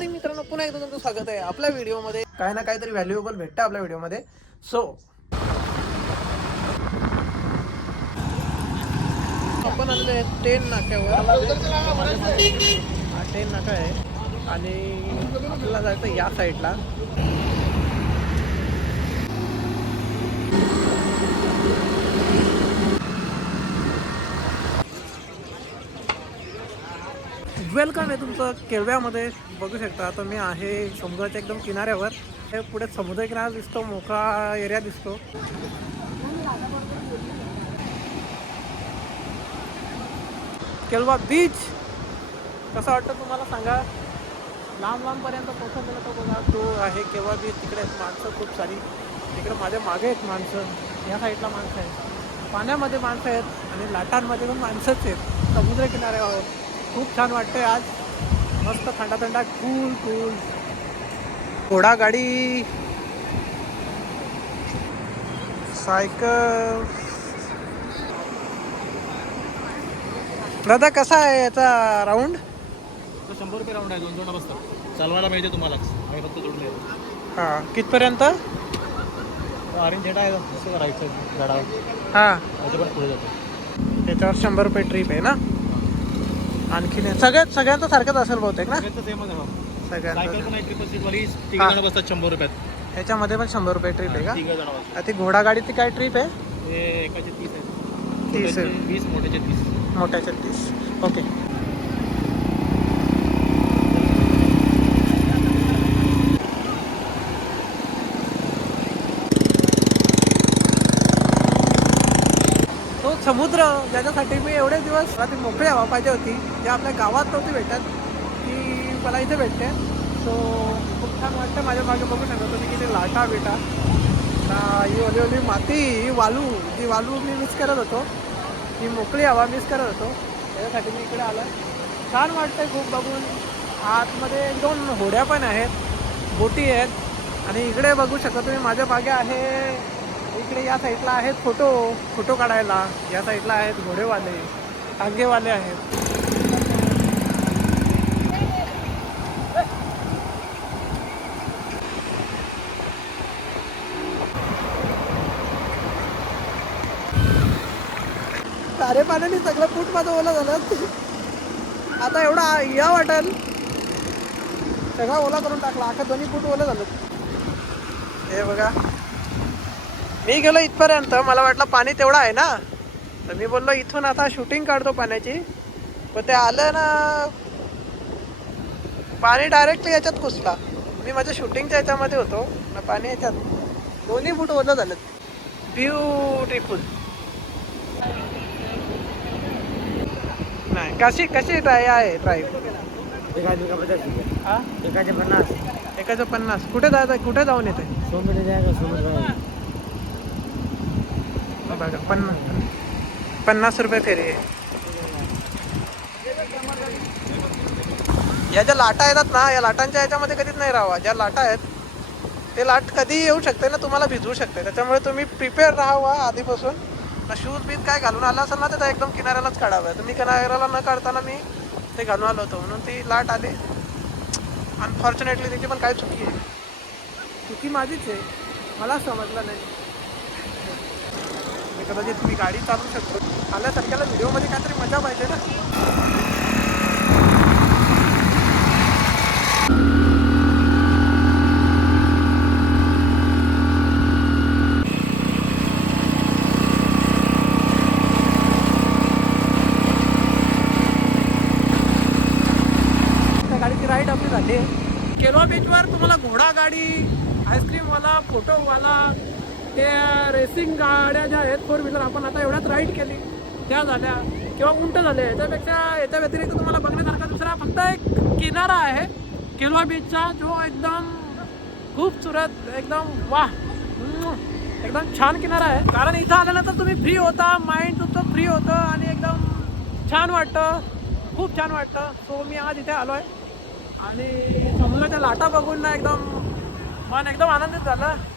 Morning मित्रांनो, पुन्हा एकदा तुमचं स्वागत आहे आपल्या व्हिडिओमध्ये. काही ना काहीतरी व्हॅल्युएबल भेटतं आपल्या व्हिडिओमध्ये. सो आपण आलेलो आहे ट्रेन नाक्यावर. हा ट्रेन नाका आहे आणि आपल्याला जायचं या साईडला. वेलकम आहे तुमचं केळव्यामध्ये. बघू शकता आता मी आहे समुद्राच्या एकदम किनाऱ्यावर. हे पुढे समुद्र किनारा दिसतो, मोकळा एरिया दिसतो. केळवा बीच कसा वाटतं तुम्हाला सांगा. लांब लांबपर्यंत पोहोचून गेला तो बघा, तो आहे केळवा बीच. तिकडे आहेत माणसं खूप सारी. तिकडे माझ्या मागे आहेत माणसं, या साईडला माणसं आहेत, पाण्यामध्ये माणसं आहेत आणि लाटांमध्ये पण माणसंच आहेत. समुद्र किनाऱ्यावर खूप छान वाटतंय आज. मस्त थंडा थंडा कूल कूल. घोडा गाडी, सायकल. दादा कसा आहे याचा राऊंड? 100 रुपये राऊंड आहे. 2 जण बसतात. चालवायला मिळते तुम्हालाच, आम्ही फक्त जोडून द्यायचं. हां, कितपर्यंत? ऑरेंज झेंडा आहे, कसं करायचं झाडावर. हां, त्याच्या पण पुढे जातो. त्याच्यावर 100 रुपये ट्रिप आहे ना. आणखीन सगळ्यांचं सारखंच असेल बहुतेक ना. सगळ्यांचं सेमच आहे. सायकल सगळ्यांचं पण आहे, ट्रिपल सीटवाली. 3 जण बसतात 100 रुपयात. ह्याच्यामध्ये पण 100 रुपये ट्रिप आहे का? 3 जण बसतात. ती घोडागाडीची काय ट्रिप आहे? हे एकाचे 30 आहेत. 30 आहे. 20, मोठ्याचे 30. मोठ्याच्या 30. ओके. तो समुद्र ज्याच्यासाठी मी एवढे दिवस ती मोकळी हवा पाहिजे होती, जे आपल्या गावात नव्हती भेटत, ती मला इथे भेटते. सो खूप छान वाटतं. माझ्या मागे बघू शकता तुम्ही किती लाटा बिटा. ही ओली ओली माती, ही वालू, जी वालू मी मिस करत होतो, ही मोकळी हवा मिस करत होतो. त्याच्यासाठी मी इकडे आलो. छान वाटतंय खूप बघून. आतमध्ये 2 होड्या पण आहेत, बोटी आहेत. आणि इकडे बघू शकता तुम्ही माझ्या मागे आहे, इकडे या साईडला आहेत फोटो काढायला. या साईडला आहेत घोडेवाले, टांगेवाले आहेत. सारे पाण्याने सगळं पूट माझं ओला झालं. आता एवढा या वाटेल सगळा ओला करून टाकला. आता 2 फूट ओलं झालं. हे बघा, मी गेलो इथपर्यंत, मला वाटलं पाणी तेवढं आहे ना, तर मी बोललो इथून आता शूटिंग काढतो पाण्याची. पण ते आलं ना, पाणी डायरेक्टली याच्यात घुसला. मी माझ्या शूटिंगच्या याच्यामध्ये होतो ना, पाणी याच्यात 2 फूट ओलं झालं. ब्युटिफुल. नाही कशी ट्राय आहे ड्राईव्ह? एकाचं 50. कुठे जायचं, कुठे जाऊन येते? बघा 50 रुपये फेरी आहे. या ज्या लाटा येतात ना, या लाटांच्या याच्यामध्ये कधीच नाही राहावा. ज्या लाटा आहेत ते लाट कधी येऊ शकते ना, तुम्हाला भिजवू शकते. त्याच्यामुळे तुम्ही प्रिपेअर राहावा आधीपासून. शूज बीज काय घालून आला असेल ना, तर एकदम किनाऱ्यालाच काढावं. तर मी किनाऱ्याला न काढताना मी ते घालून आलो होतो, म्हणून ती लाट आली. अनफॉर्च्युनेटली त्याची पण काय चुकी आहे. चुकी माझीच आहे, मला समजलं नाही. कदाचित मी गाडी चालवू शकतो. आल्यासारख्याला व्हिडिओमध्ये काहीतरी मजा पाहिजे ना. त्या गाडीची राईड आपली झाली. केळवा बीचवर तुम्हाला घोडा गाडी, आईस्क्रीमवाला, फोटोवाला, त्या रेसिंग गाड्या ज्या आहेत 4 व्हीलर, आपण आता एवढ्यात राईड केली, त्या झाल्या किंवा उंट झाले. याच्या व्यतिरिक्त तुम्हाला बघण्यासारखा दुसरा फक्त एक किनारा आहे केळवा बीचचा, जो एकदम खूपसुरत, एकदम वाह, एकदम छान किनारा आहे. कारण इथं आल्यानंतर तुम्ही फ्री होता, माइंड तुमचं फ्री होतं आणि एकदम छान वाटतं, खूप छान वाटतं. सो मी आज इथे आलो आहे आणि समुद्राच्या लाटा बघून ना एकदम मन एकदम आनंदित झालं.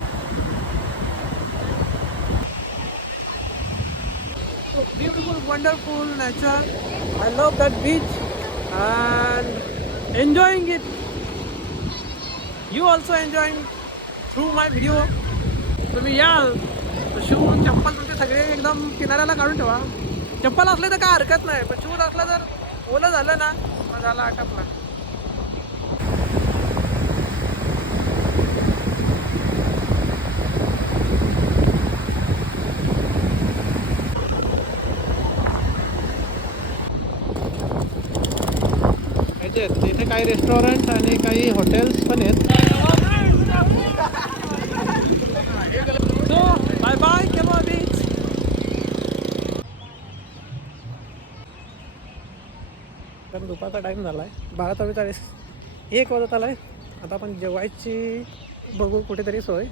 So beautiful, wonderful nature. I love that beach and enjoying it. You also enjoying through my video. तुम्ही याल शूज चप्पल तुमचे सगळे एकदम किनाऱ्याला काढून ठेवा. चप्पल असले तर काय हरकत नाही, पण शूज असला जर ओलं झालं ना मग झाला आटपला. इथे काही रेस्टॉरंट आणि काही हॉटेल्स पण आहेत. सो बाय बाय केव्हा बीच. कारण दुपारचा टाईम झाला आहे 12:44, 1 वाजत आला आहे. आता आपण जेवायची बघू कुठेतरी सोय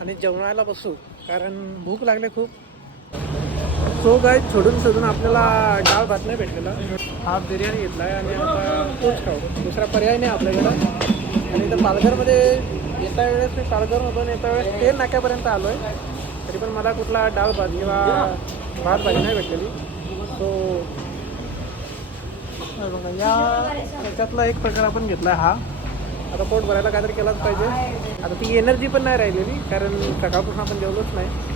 आणि जेवणाला बसू कारण भूक लागले खूप. सो काय शोधून आपल्याला डाळ भात नाही भेटलेला. हाफ बिर्याणी घेतला आहे आणि आता तोच खाऊ, दुसरा पर्याय नाही आपल्याकडं. आणि इथं पालघरमध्ये येता वेळेस मी पालघरमधून येता वेळेस 3 नाक्यापर्यंत आलो आहे, तरी पण मला कुठला डाळ भात किंवा भात भाजी नाही भेटलेली. सो बघा या त्याच्यातला एक प्रकार आपण घेतला आहे हा. आता पोट भरायला काहीतरी केलाच पाहिजे. आता ती एनर्जी पण नाही राहिलेली कारण सकाळपासून आपण जेवलोच नाही.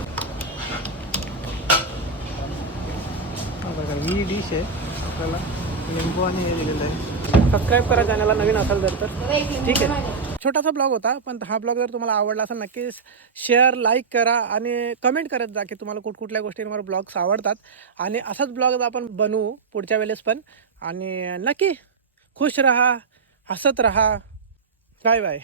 बघा ही डिश आहे, आपल्याला लिंबू आणि हे दिलेलं आहे. सबस्क्राईब करा चॅनलला नवीन असाल तर ठीक आहे. छोटासा ब्लॉग होता, पण हा ब्लॉग जर तुम्हाला आवडला असेल नक्कीच शेअर लाईक करा आणि कमेंट करत जा की तुम्हाला कुठल्या गोष्टींवर ब्लॉग्स आवडतात. आणि असाच ब्लॉग आपण बनवू पुढच्या वेळेस पण. आणि नक्की खुश राहा, हसत राहा. Bye bye.